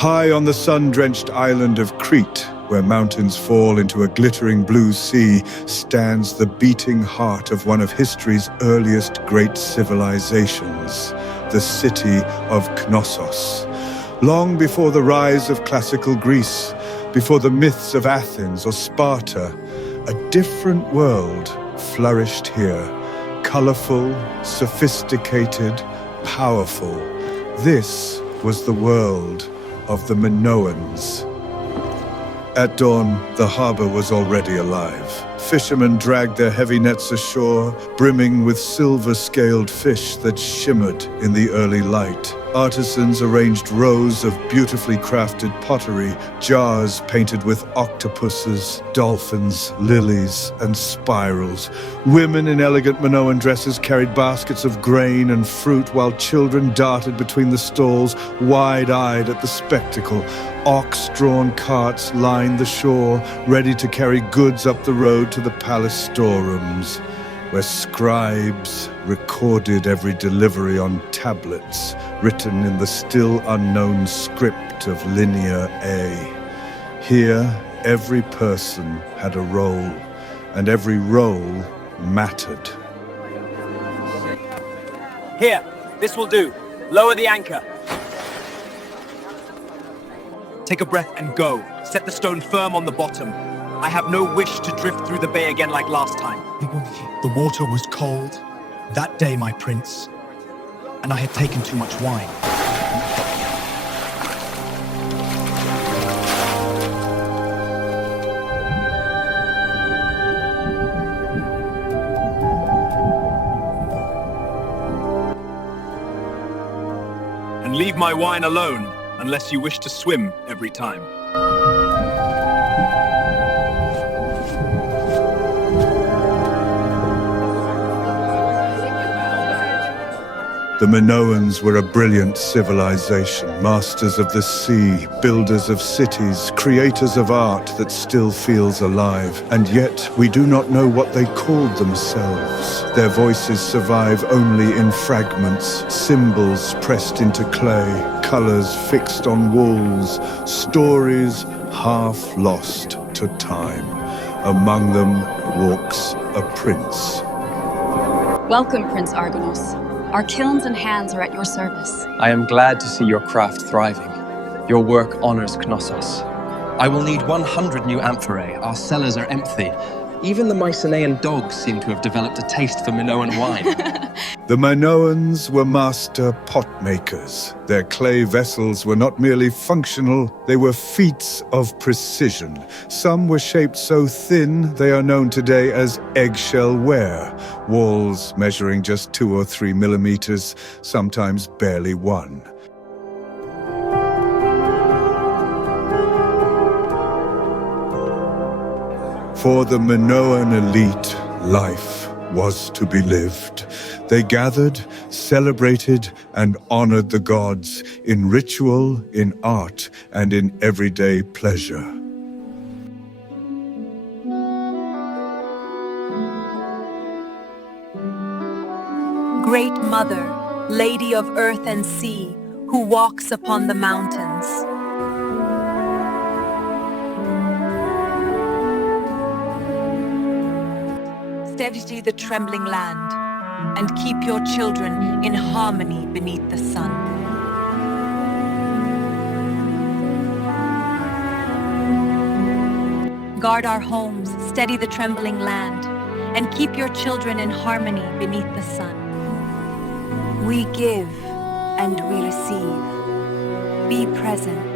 High on the sun-drenched island of Crete, where mountains fall into a glittering blue sea, stands the beating heart of one of history's earliest great civilizations, the City of Knossos. Long before the rise of classical Greece, before the myths of Athens or Sparta, a different world flourished here. Colorful, sophisticated, powerful. This was the world of the Minoans. At dawn, the harbor was already alive. Fishermen dragged their heavy nets ashore, brimming with silver-scaled fish that shimmered in the early light. Artisans arranged rows of beautifully crafted pottery, jars painted with octopuses, dolphins, lilies, and spirals. Women in elegant Minoan dresses carried baskets of grain and fruit, while children darted between the stalls, wide-eyed at the spectacle. Ox-drawn carts lined the shore, ready to carry goods up the road to the palace storerooms, where scribes recorded every delivery on tablets, written in the still unknown script of Linear A. Here, every person had a role, and every role mattered. Here, this will do. Lower the anchor. Take a breath and go. Set the stone firm on the bottom. I have no wish to drift through the bay again like last time. The water was cold that day, my prince, and I had taken too much wine. And leave my wine alone, unless you wish to swim every time. The Minoans were a brilliant civilization, masters of the sea, builders of cities, creators of art that still feels alive. And yet, we do not know what they called themselves. Their voices survive only in fragments, symbols pressed into clay, colors fixed on walls, stories half lost to time. Among them walks a prince. Welcome, Prince Argonos. Our kilns and hands are at your service. I am glad to see your craft thriving. Your work honors Knossos. I will need 100 new amphorae. Our cellars are empty. Even the Mycenaean dogs seem to have developed a taste for Minoan wine. The Minoans were master pot makers. Their clay vessels were not merely functional, they were feats of precision. Some were shaped so thin they are known today as eggshell ware, walls measuring just 2 or 3 millimeters, sometimes barely 1. For the Minoan elite, life was to be lived. They gathered, celebrated, and honored the gods in ritual, in art, and in everyday pleasure. Great Mother, Lady of Earth and Sea, who walks upon the mountains. Steady the trembling land, and keep your children in harmony beneath the sun. Guard our homes, steady the trembling land, and keep your children in harmony beneath the sun. We give and we receive. Be present.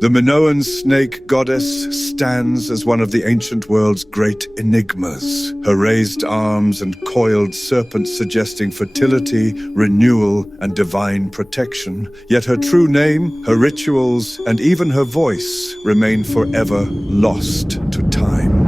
The Minoan snake goddess stands as one of the ancient world's great enigmas, her raised arms and coiled serpents suggesting fertility, renewal, and divine protection. Yet her true name, her rituals, and even her voice remain forever lost to time.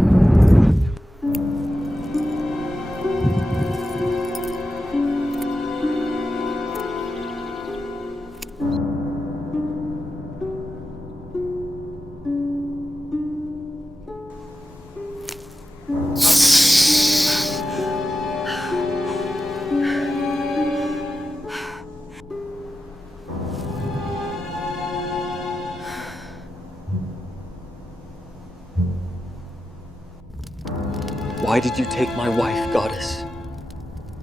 Why did you take my wife, goddess?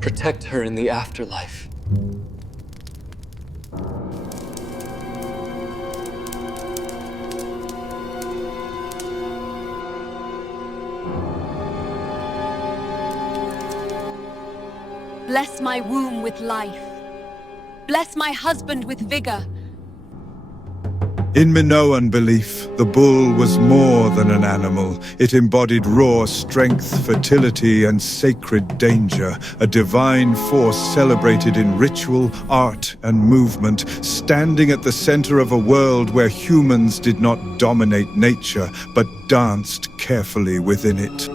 Protect her in the afterlife. Bless my womb with life. Bless my husband with vigor. In Minoan belief, the bull was more than an animal. It embodied raw strength, fertility, and sacred danger, a divine force celebrated in ritual, art, and movement, standing at the center of a world where humans did not dominate nature, but danced carefully within it.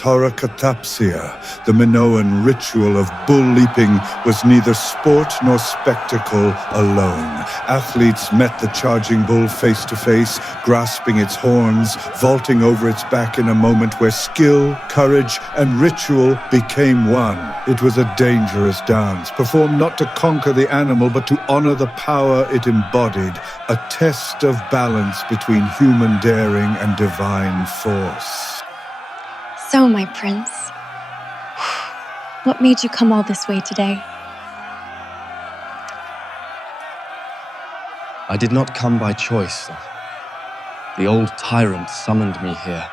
Catapsia, the Minoan ritual of bull leaping, was neither sport nor spectacle alone. Athletes met the charging bull face to face, grasping its horns, vaulting over its back in a moment where skill, courage, and ritual became one. It was a dangerous dance, performed not to conquer the animal, but to honor the power it embodied, a test of balance between human daring and divine force. So, my prince, what made you come all this way today? I did not come by choice. The old tyrant summoned me here.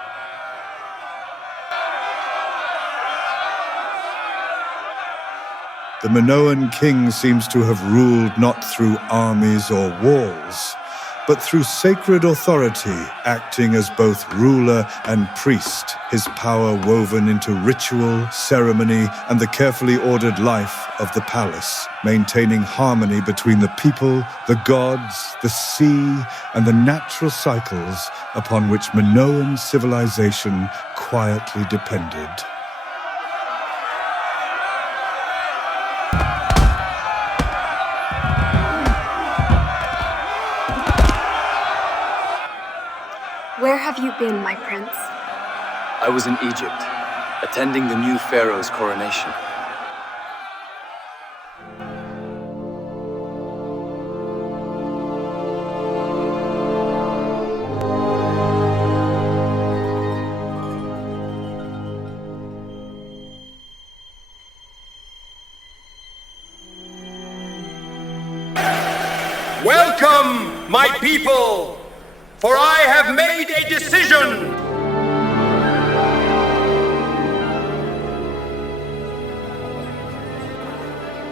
The Minoan king seems to have ruled not through armies or walls, but through sacred authority, acting as both ruler and priest, his power woven into ritual, ceremony, and the carefully ordered life of the palace, maintaining harmony between the people, the gods, the sea, and the natural cycles upon which Minoan civilization quietly depended. Where have you been, my prince? I was in Egypt, attending the new pharaoh's coronation. Welcome, my people, for I have made a decision.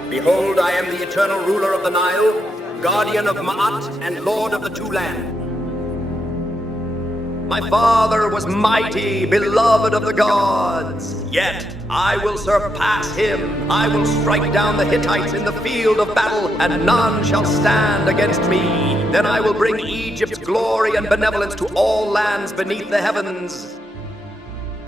Behold, I am the eternal ruler of the Nile, guardian of Ma'at and lord of the two lands. My father was mighty, beloved of the gods. Yet I will surpass him. I will strike down the Hittites in the field of battle, and none shall stand against me. Then I will bring Egypt's glory and benevolence to all lands beneath the heavens.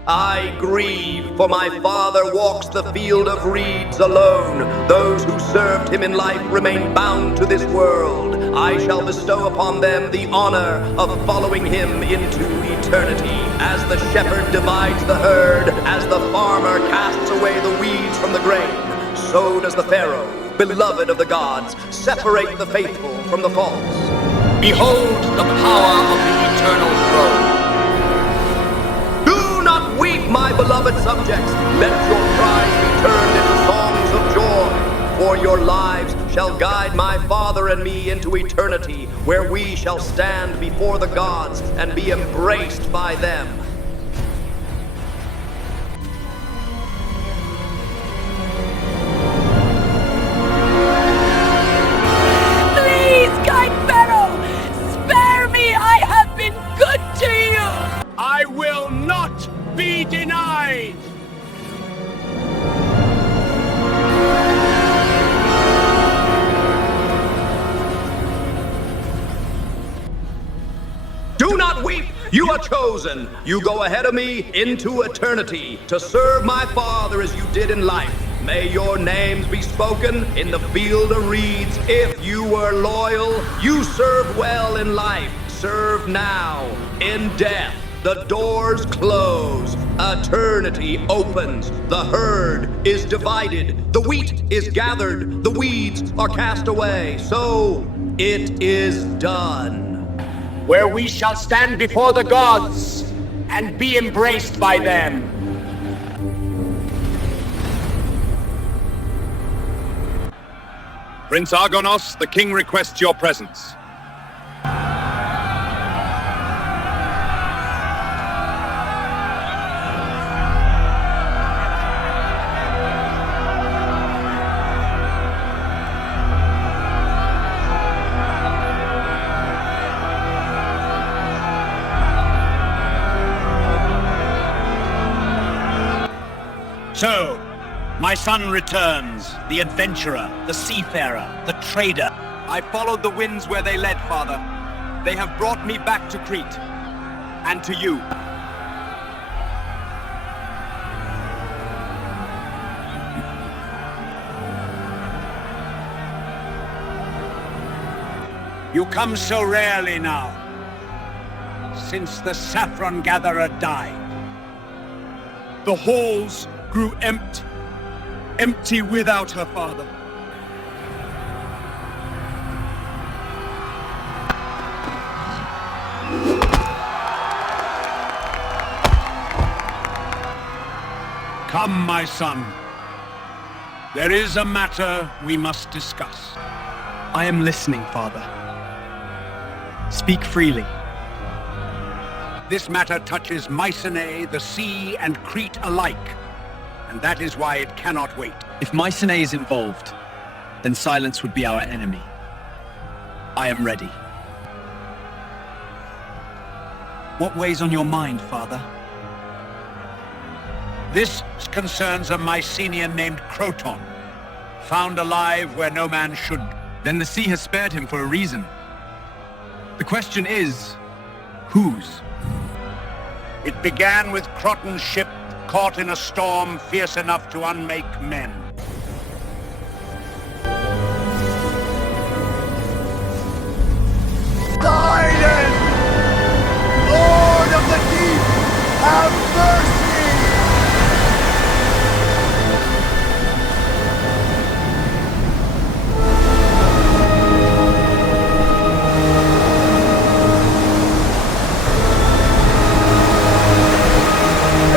I grieve, for my father walks the field of reeds alone. Those who served him in life remain bound to this world. I shall bestow upon them the honor of following him into eternity. As the shepherd divides the herd, as the farmer casts away the weeds from the grain, so does the Pharaoh, beloved of the gods, separate the faithful from the false. Behold the power of the eternal throne. Weep, my beloved subjects, let your cries be turned into songs of joy, for your lives shall guide my father and me into eternity, where we shall stand before the gods and be embraced by them. Please, kind Pharaoh, spare me. I have been good to you. I will not be denied! Do not weep! You are chosen! You go ahead of me into eternity to serve my father as you did in life. May your names be spoken in the field of reeds. If you were loyal, you served well in life. Serve now in death. The doors close, eternity opens, the herd is divided, the wheat is gathered, the weeds are cast away, so it is done. Where we shall stand before the gods, and be embraced by them. Prince Argonos, the king requests your presence. So, my son returns, the adventurer, the seafarer, the trader. I followed the winds where they led, father. They have brought me back to Crete, and to you. You come so rarely now, since the saffron gatherer died. The halls grew empty without her father. Come, my son. There is a matter we must discuss. I am listening, father. Speak freely. This matter touches Mycenae, the sea, and Crete alike. And that is why it cannot wait. If Mycenae is involved, then silence would be our enemy. I am ready. What weighs on your mind, father? This concerns a Mycenaean named Croton, found alive where no man should. Then the sea has spared him for a reason. The question is, whose? It began with Croton's ship caught in a storm fierce enough to unmake men. Poseidon! Lord of the deep, have mercy!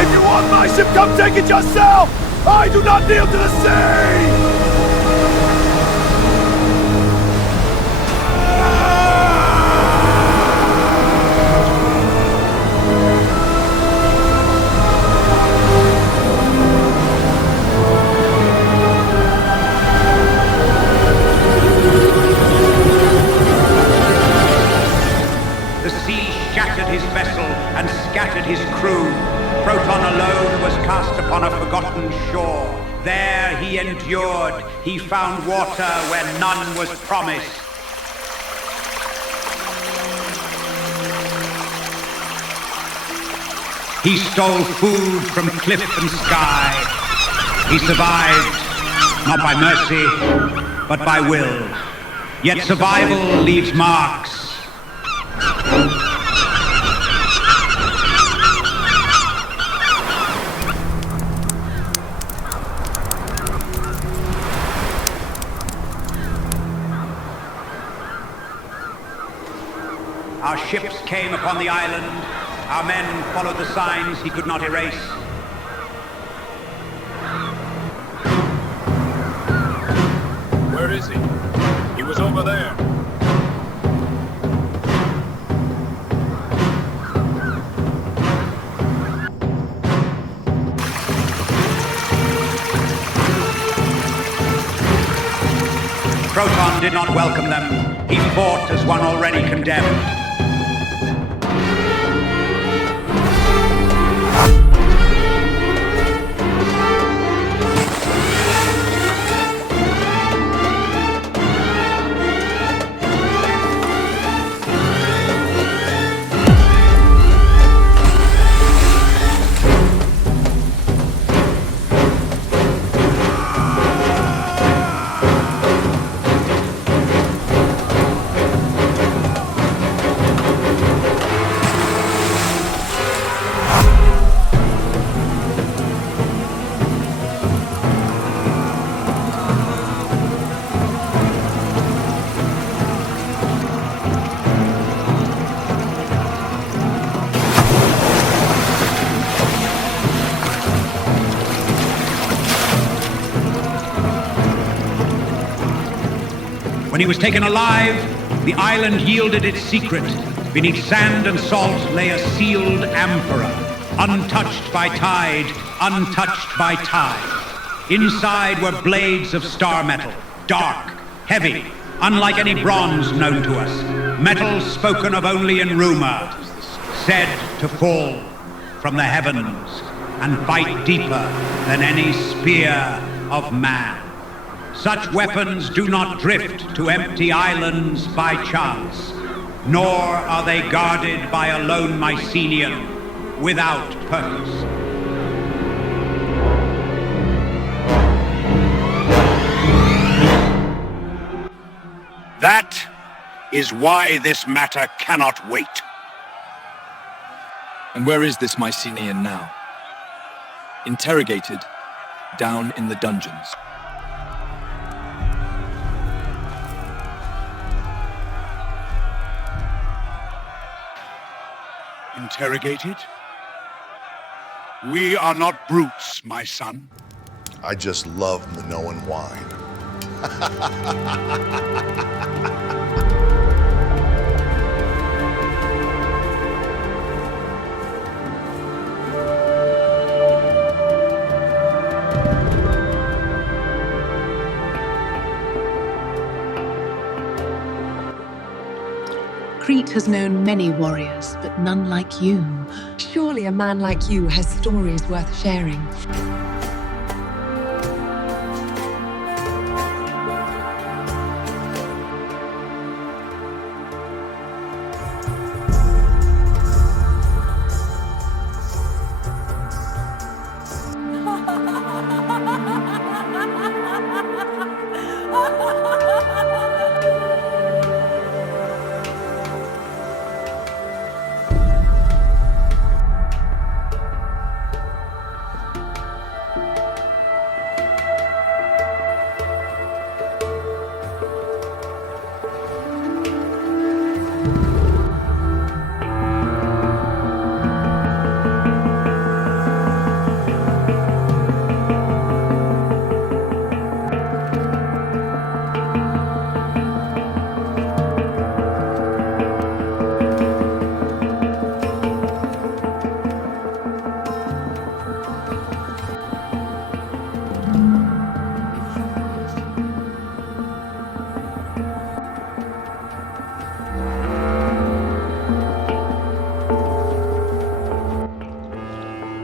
If you want my ship, come take it yourself! I do not kneel to the sea! The sea shattered his vessel and scattered his crew. Croton alone was cast upon a forgotten shore. There he endured. He found water where none was promised. He stole food from cliff and sky. He survived, not by mercy, but by will. Yet survival leaves marks. Our ships came upon the island. Our men followed the signs he could not erase. Where is he? He was over there. Croton did not welcome them. He fought as one already condemned. When he was taken alive, the island yielded its secret. Beneath sand and salt lay a sealed amphora, untouched by tide, untouched by tide. Inside were blades of star metal, dark, heavy, unlike any bronze known to us. Metal spoken of only in rumor, said to fall from the heavens and bite deeper than any spear of man. Such weapons do not drift to empty islands by chance, nor are they guarded by a lone Mycenaean without purpose. That is why this matter cannot wait. And where is this Mycenaean now? Interrogated, down in the dungeons. Interrogated? We are not brutes, my son. I just love Minoan wine. Crete has known many warriors, but none like you. Surely a man like you has stories worth sharing.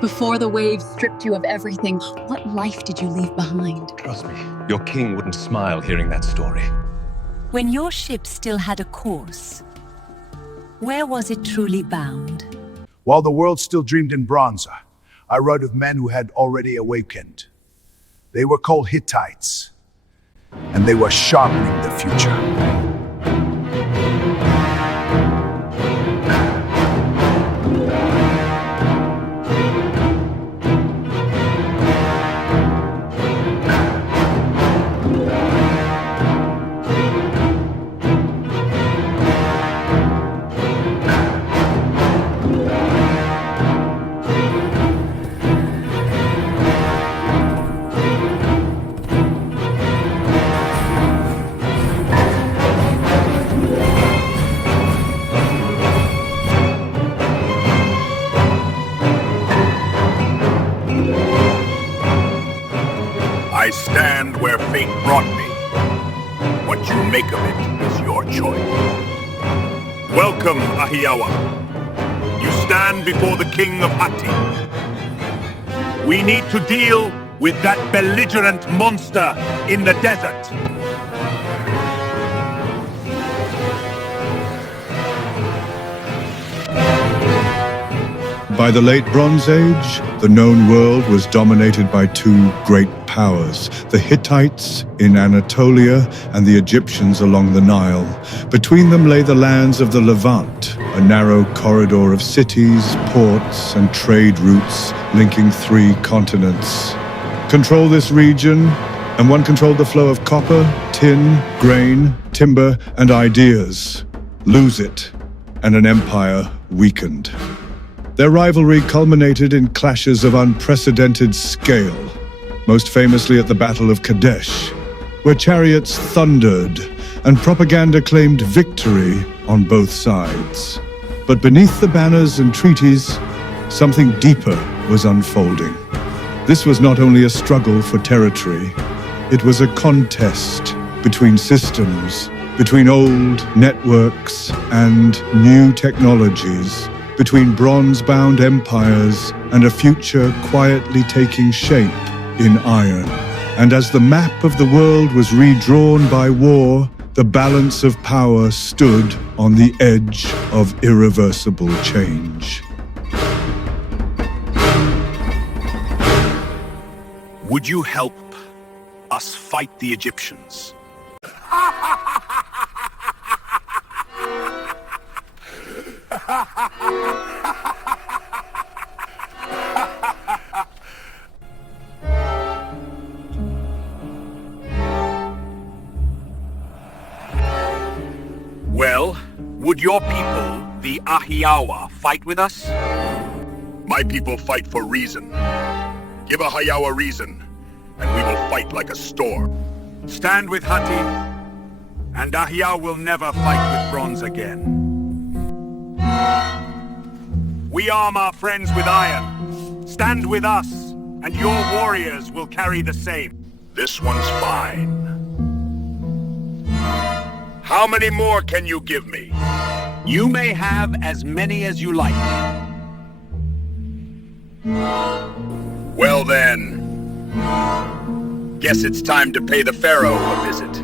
Before the waves stripped you of everything, what life did you leave behind? Trust me, your king wouldn't smile hearing that story. When your ship still had a course, where was it truly bound? While the world still dreamed in bronze, I wrote of men who had already awakened. They were called Hittites, and they were sharpening the future. I stand where fate brought me. What you make of it is your choice. Welcome, Ahiawa. You stand before the king of Hatti. We need to deal with that belligerent monster in the desert. By the late Bronze Age, the known world was dominated by two great powers, the Hittites in Anatolia and the Egyptians along the Nile. Between them lay the lands of the Levant, a narrow corridor of cities, ports, and trade routes linking three continents. Control this region, and one controlled the flow of copper, tin, grain, timber, and ideas. Lose it, and an empire weakened. Their rivalry culminated in clashes of unprecedented scale, most famously at the Battle of Kadesh, where chariots thundered and propaganda claimed victory on both sides. But beneath the banners and treaties, something deeper was unfolding. This was not only a struggle for territory, it was a contest between systems, between old networks and new technologies, between bronze-bound empires and a future quietly taking shape in iron. And as the map of the world was redrawn by war, the balance of power stood on the edge of irreversible change. Would you help us fight the Egyptians? Well, would your people, the Ahiawa, fight with us? My people fight for reason. Give Ahiawa reason, and we will fight like a storm. Stand with Hati, and Ahiawa will never fight with bronze again. We arm our friends with iron. Stand with us, and your warriors will carry the same. This one's fine. How many more can you give me? You may have as many as you like. Well then, guess it's time to pay the Pharaoh a visit.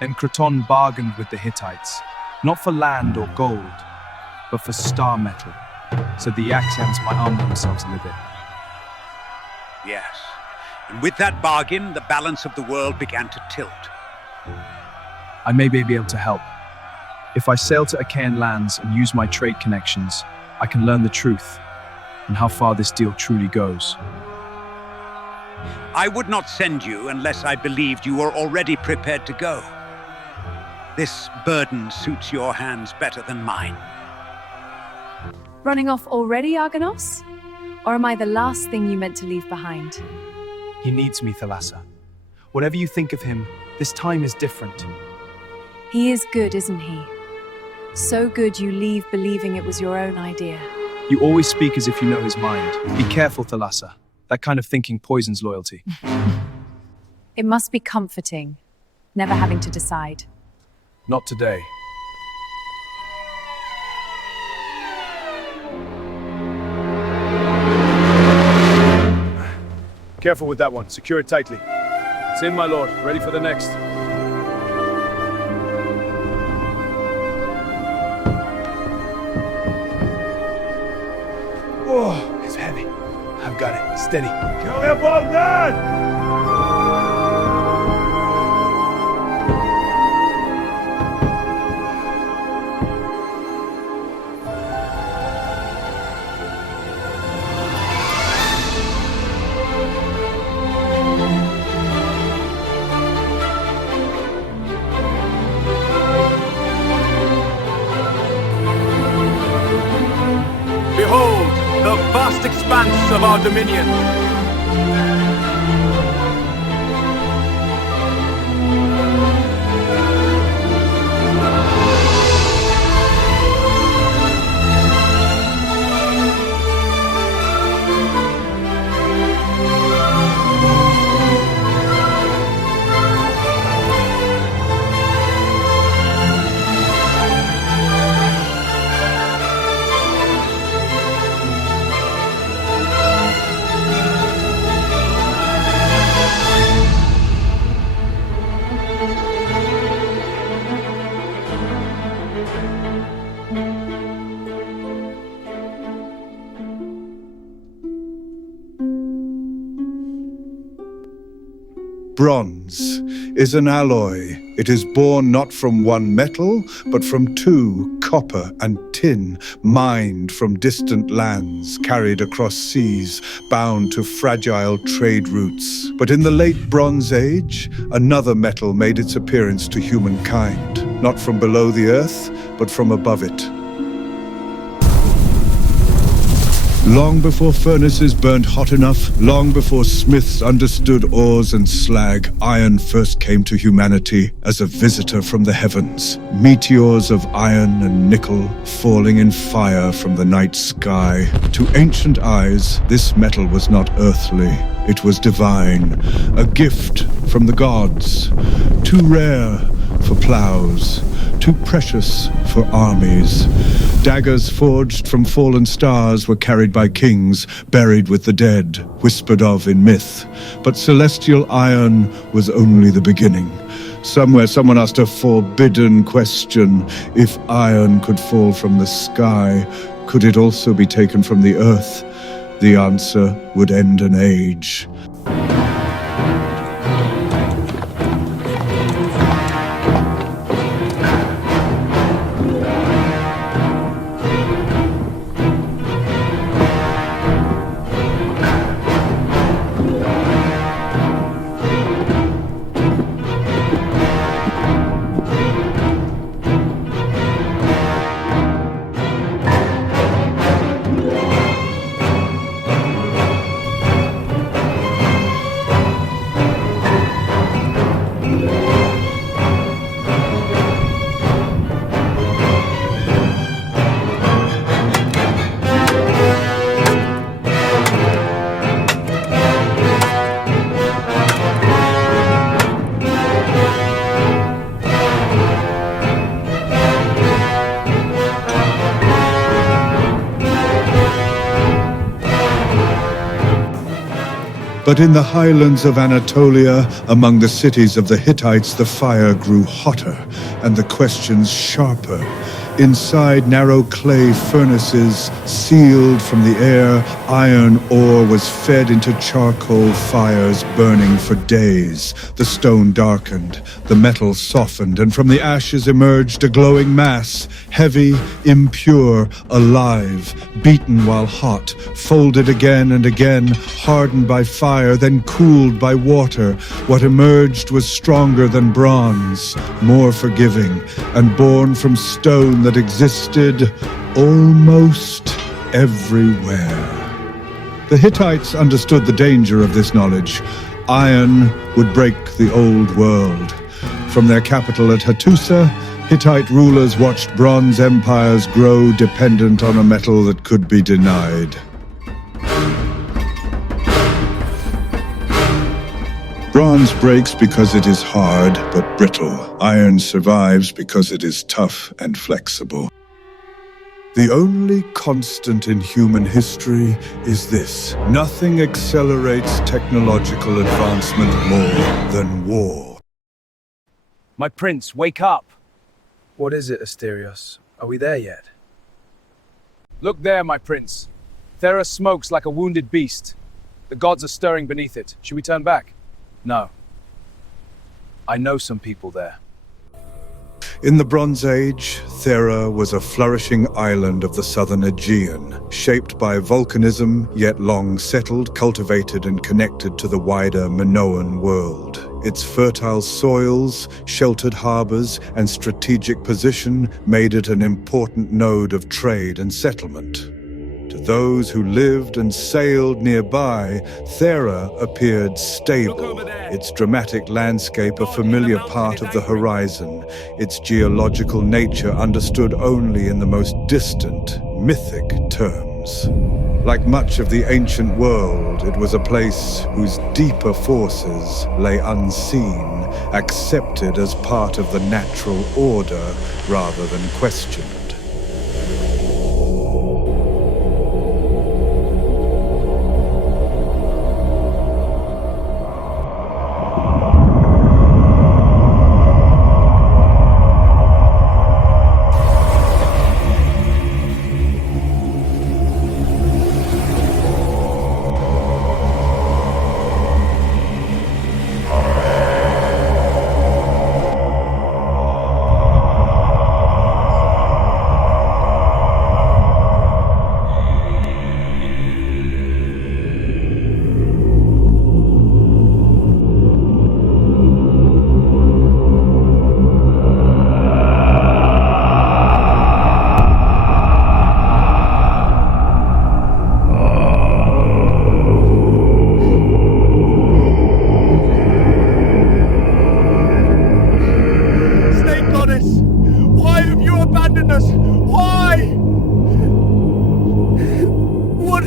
Then Creton bargained with the Hittites, not for land or gold, but for star metal, so the Axians might arm themselves a little. Yes. And with that bargain, the balance of the world began to tilt. I may be able to help. If I sail to Achaean lands and use my trade connections, I can learn the truth and how far this deal truly goes. I would not send you unless I believed you were already prepared to go. This burden suits your hands better than mine. Running off already, Argonos? Or am I the last thing you meant to leave behind? He needs me, Thalassa. Whatever you think of him, this time is different. He is good, isn't he? So good you leave believing it was your own idea. You always speak as if you know his mind. Be careful, Thalassa. That kind of thinking poisons loyalty. It must be comforting, never having to decide. Not today. Careful with that one. Secure it tightly. It's in, my lord. Ready for the next. Oh, it's heavy. I've got it. Steady. Kill him, Bogdan! Behold, the vast expanse of our dominion. Bronze is an alloy. It is born not from one metal, but from two, copper and tin, mined from distant lands, carried across seas, bound to fragile trade routes. But in the late Bronze Age, another metal made its appearance to humankind, not from below the earth, but from above it. Long before furnaces burned hot enough, long before smiths understood ores and slag, iron first came to humanity as a visitor from the heavens. Meteors of iron and nickel falling in fire from the night sky. To ancient eyes, this metal was not earthly. It was divine, a gift from the gods, too rare for plows, too precious for armies. Daggers forged from fallen stars were carried by kings, buried with the dead, whispered of in myth. But celestial iron was only the beginning. Somewhere someone asked a forbidden question. If iron could fall from the sky, could it also be taken from the earth? The answer would end an age. But in the highlands of Anatolia, among the cities of the Hittites, the fire grew hotter and the questions sharper. Inside narrow clay furnaces, sealed from the air, iron ore was fed into charcoal fires burning for days. The stone darkened, the metal softened, and from the ashes emerged a glowing mass, heavy, impure, alive, beaten while hot, folded again and again, hardened by fire, then cooled by water. What emerged was stronger than bronze, more forgiving, and born from stone that existed almost everywhere. The Hittites understood the danger of this knowledge. Iron would break the old world. From their capital at Hattusa, Hittite rulers watched bronze empires grow dependent on a metal that could be denied. Bronze breaks because it is hard but brittle. Iron survives because it is tough and flexible. The only constant in human history is this: nothing accelerates technological advancement more than war. My prince, wake up! What is it, Asterios? Are we there yet? Look there, my prince. Thera smokes like a wounded beast. The gods are stirring beneath it. Should we turn back? No. I know some people there. In the Bronze Age, Thera was a flourishing island of the southern Aegean, shaped by volcanism, yet long settled, cultivated and connected to the wider Minoan world. Its fertile soils, sheltered harbors, and strategic position made it an important node of trade and settlement. To those who lived and sailed nearby, Thera appeared stable, its dramatic landscape a familiar part of the horizon, its geological nature understood only in the most distant, mythic terms. Like much of the ancient world, it was a place whose deeper forces lay unseen, accepted as part of the natural order rather than questioned.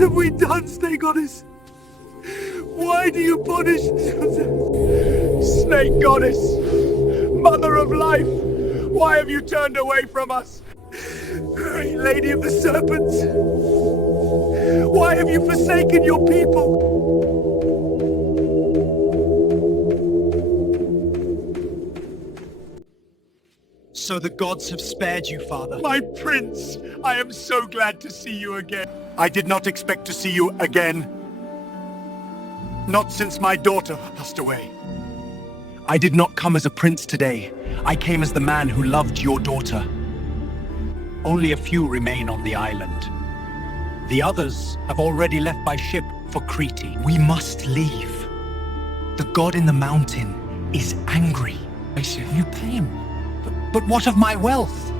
have we done, Snake Goddess? Why do you punish Snake Goddess? Mother of life, why have you turned away from us? Great Lady of the Serpents, why have you forsaken your people? So the gods have spared you, Father. My prince, I am so glad to see you again. I did not expect to see you again. Not since my daughter passed away. I did not come as a prince today. I came as the man who loved your daughter. Only a few remain on the island. The others have already left by ship for Crete. We must leave. The god in the mountain is angry. You pay him. But what of my wealth?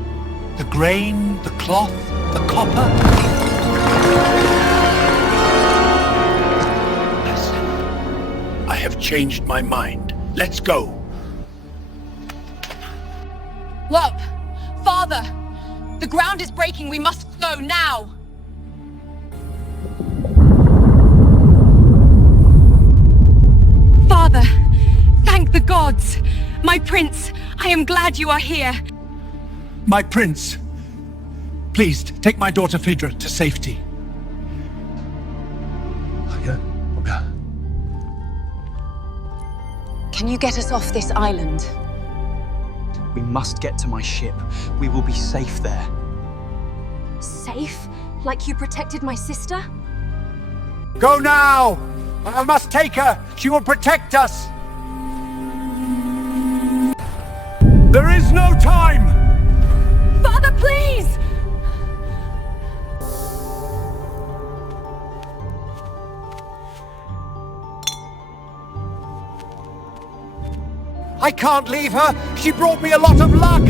The grain, the cloth, the copper? I have changed my mind. Let's go. Whoa! Father! The ground is breaking. We must go now! Father! Thank the gods! My prince, I am glad you are here. My prince, please take my daughter Phaedra to safety. Can you get us off this island? We must get to my ship. We will be safe there. Safe? Like you protected my sister? Go now! I must take her. She will protect us. There is no time! Father, please! I can't leave her. She brought me a lot of luck.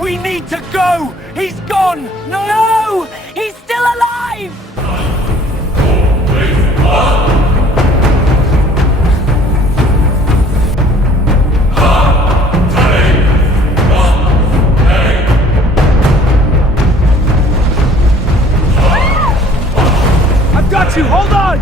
We need to go! He's gone! No! He's still alive! I've got you! Hold on!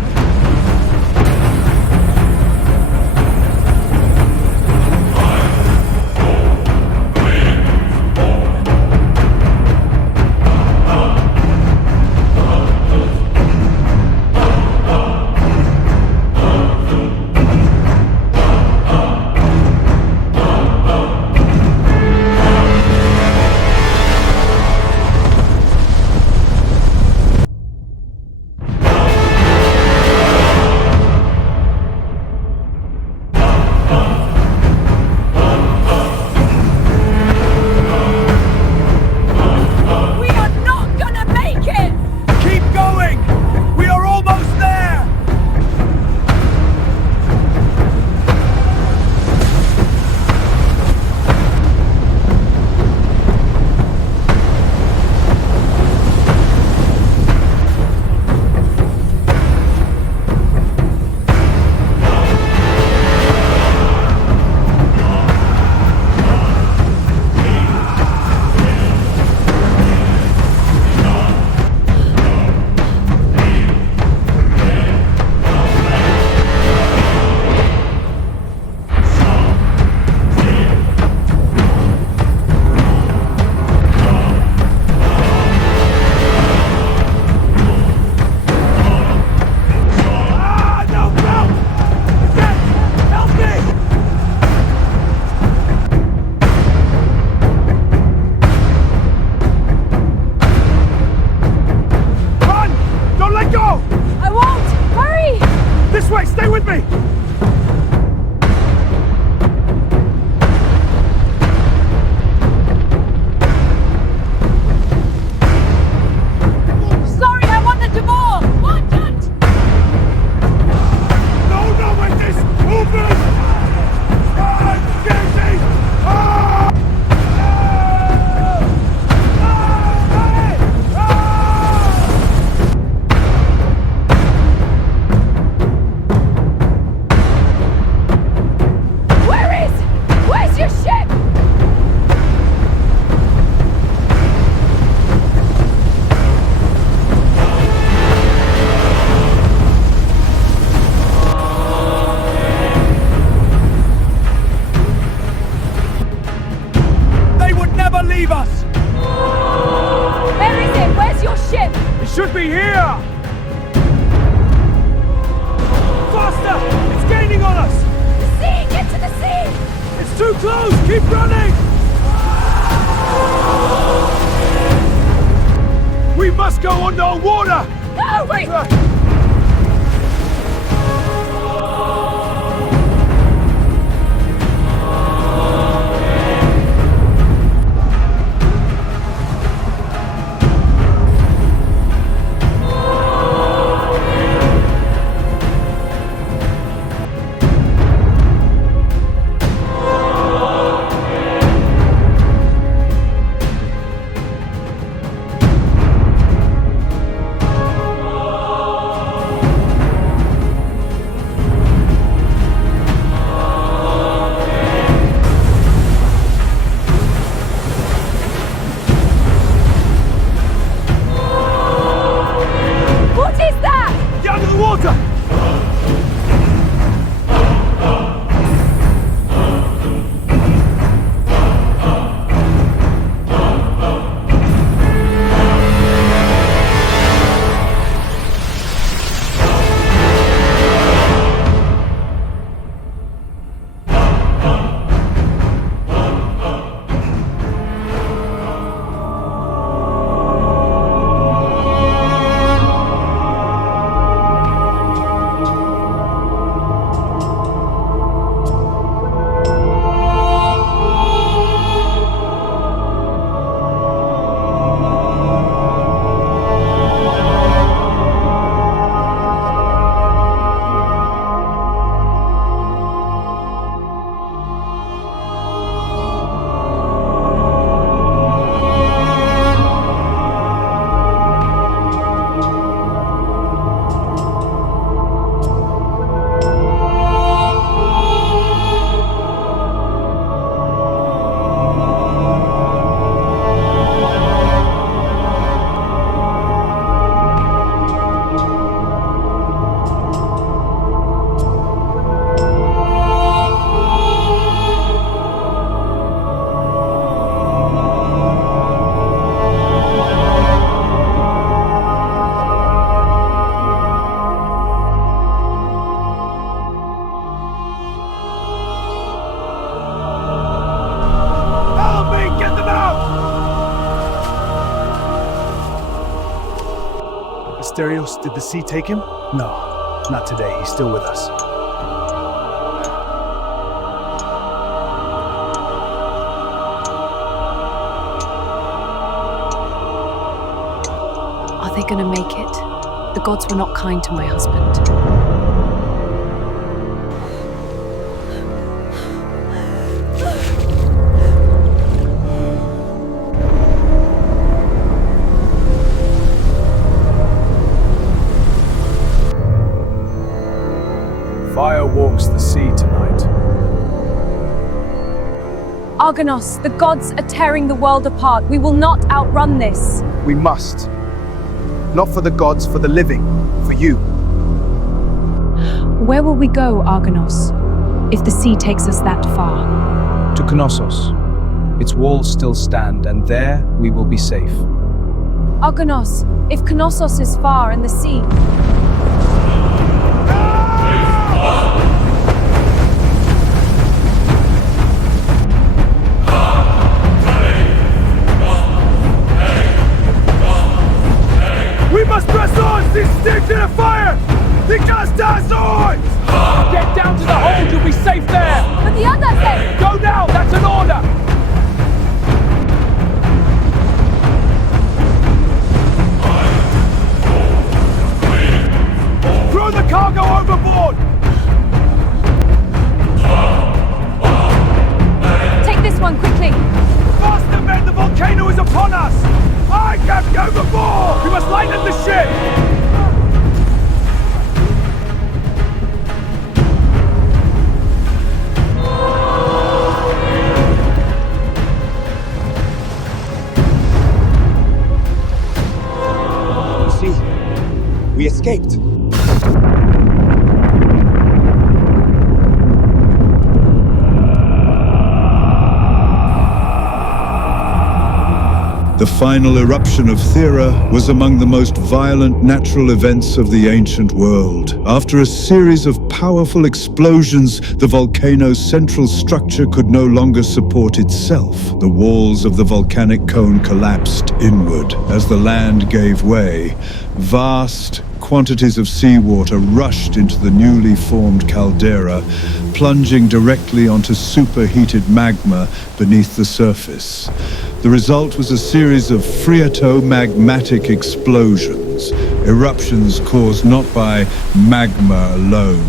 must be here! Faster! It's gaining on us! The sea! Get to the sea! It's too close! Keep running! We must go under water! No, wait! Asterios, did the sea take him? No, not today. He's still with us. Are they gonna make it? The gods were not kind to my husband. Fire walks the sea tonight. Argonos, the gods are tearing the world apart. We will not outrun this. We must. Not for the gods, for the living. For you. Where will we go, Argonos, if the sea takes us that far? To Knossos. Its walls still stand, and there we will be safe. Argonos, if Knossos is far and the sea... We must press on! These sticks in a fire! They cast our swords! Get down to the hold, you'll be safe there! But the others then! Go now, that's an order! Throw the cargo overboard! Take this one quickly! Faster, men! The volcano is upon us! I can't go before! We must lighten the ship! See, we escaped. The final eruption of Thera was among the most violent natural events of the ancient world. After a series of powerful explosions, the volcano's central structure could no longer support itself. The walls of the volcanic cone collapsed inward. As the land gave way, vast quantities of seawater rushed into the newly formed caldera, plunging directly onto superheated magma beneath the surface. The result was a series of phreato-magmatic explosions, eruptions caused not by magma alone,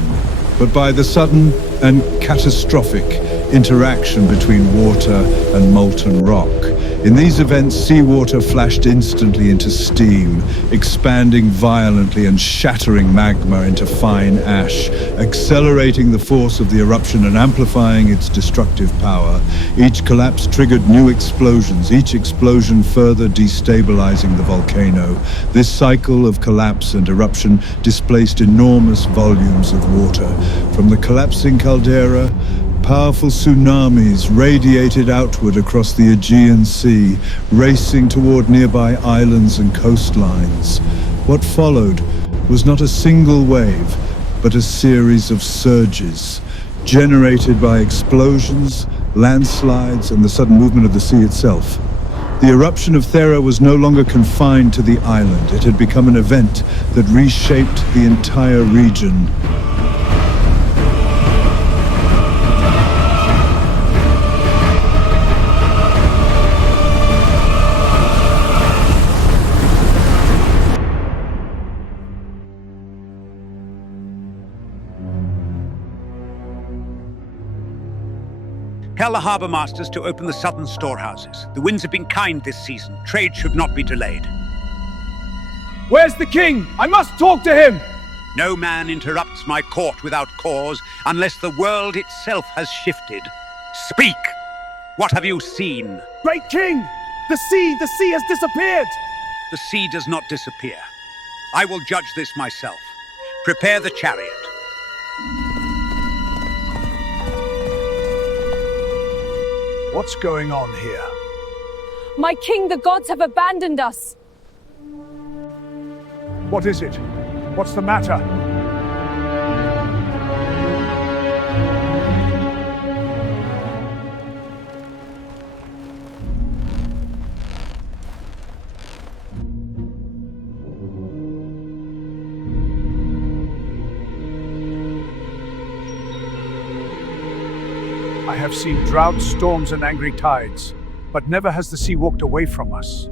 but by the sudden and catastrophic interaction between water and molten rock. In these events, seawater flashed instantly into steam, expanding violently and shattering magma into fine ash, accelerating the force of the eruption and amplifying its destructive power. Each collapse triggered new explosions, each explosion further destabilizing the volcano. This cycle of collapse and eruption displaced enormous volumes of water. From the collapsing caldera, powerful tsunamis radiated outward across the Aegean Sea, racing toward nearby islands and coastlines. What followed was not a single wave, but a series of surges, generated by explosions, landslides, and the sudden movement of the sea itself. The eruption of Thera was no longer confined to the island. It had become an event that reshaped the entire region. Tell the harbour masters to open the southern storehouses. The winds have been kind this season. Trade should not be delayed. Where's the king? I must talk to him! No man interrupts my court without cause, unless the world itself has shifted. Speak! What have you seen? Great king! The sea has disappeared! The sea does not disappear. I will judge this myself. Prepare the chariot. What's going on here? My king, the gods have abandoned us. What is it? What's the matter? I have seen droughts, storms, and angry tides, but never has the sea walked away from us.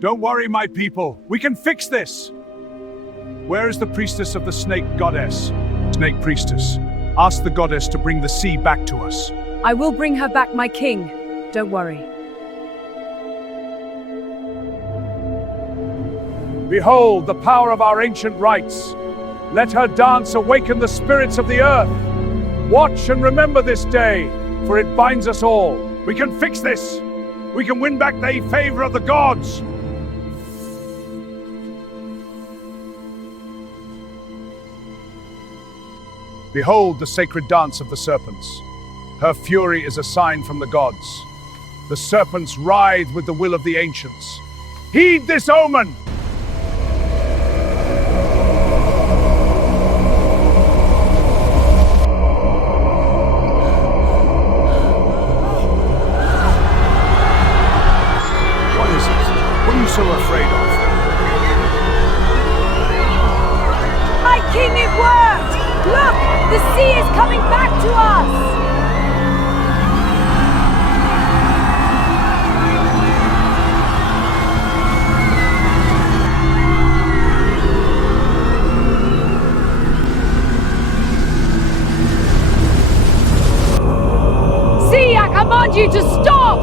Don't worry, my people. We can fix this. Where is the priestess of the snake goddess? Snake priestess, ask the goddess to bring the sea back to us. I will bring her back, my king. Don't worry. Behold the power of our ancient rites. Let her dance awaken the spirits of the earth. Watch and remember this day, for it binds us all. We can fix this. We can win back the favor of the gods. Behold the sacred dance of the serpents. Her fury is a sign from the gods. The serpents writhe with the will of the ancients. Heed this omen! What is it? What are you so afraid of? My king, it worked! Look! The sea is coming back to us! Sea, I command you to stop!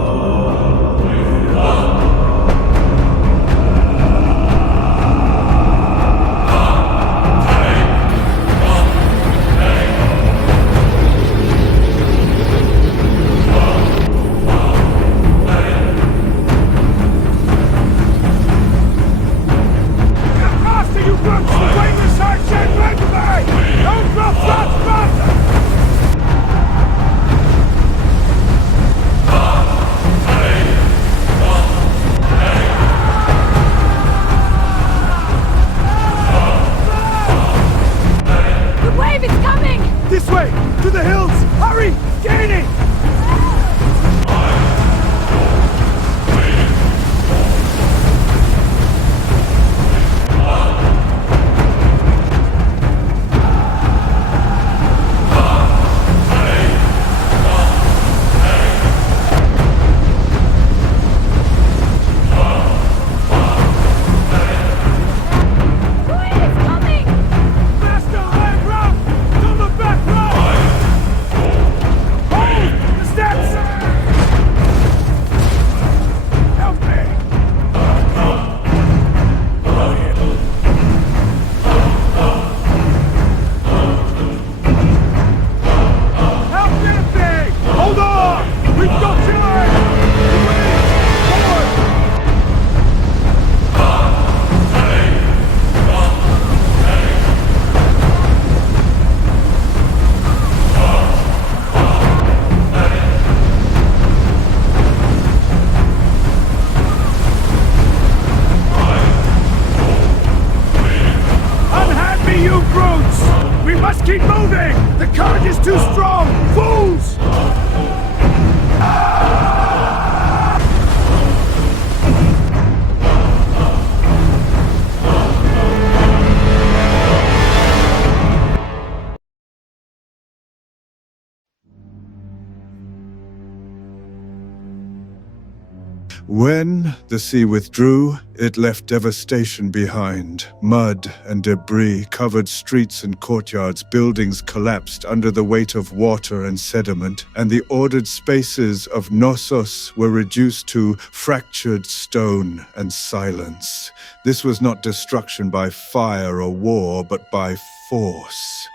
When the sea withdrew, it left devastation behind. Mud and debris covered streets and courtyards, buildings collapsed under the weight of water and sediment, and the ordered spaces of Knossos were reduced to fractured stone and silence. This was not destruction by fire or war, but by force.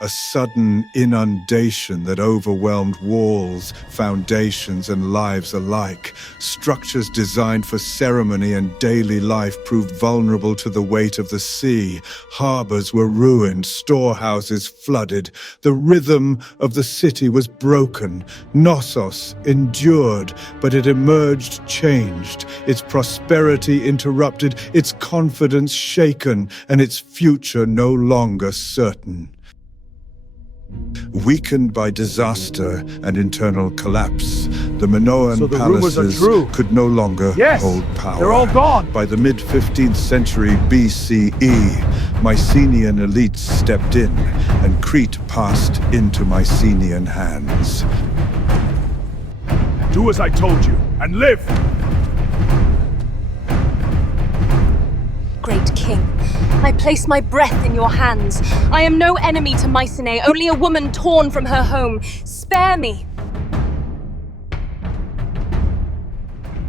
A sudden inundation that overwhelmed walls, foundations, and lives alike. Structures designed for ceremony and daily life proved vulnerable to the weight of the sea. Harbors were ruined, storehouses flooded. The rhythm of the city was broken. Knossos endured, but it emerged changed. Its prosperity interrupted, its confidence shaken, and its future no longer certain. Weakened by disaster and internal collapse, the Minoan palaces could no longer hold power. They're all gone. By the mid-15th century BCE, Mycenaean elites stepped in, and Crete passed into Mycenaean hands. Do as I told you, and live! Great king, I place my breath in your hands. I am no enemy to Mycenae, only a woman torn from her home. Spare me.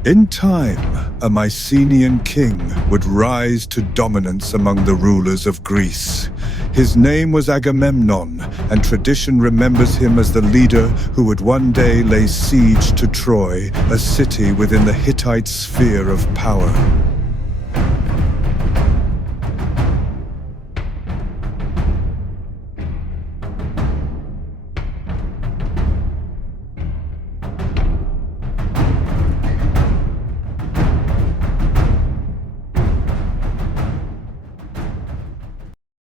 In time, a Mycenaean king would rise to dominance among the rulers of Greece. His name was Agamemnon, and tradition remembers him as the leader who would one day lay siege to Troy, a city within the Hittite sphere of power.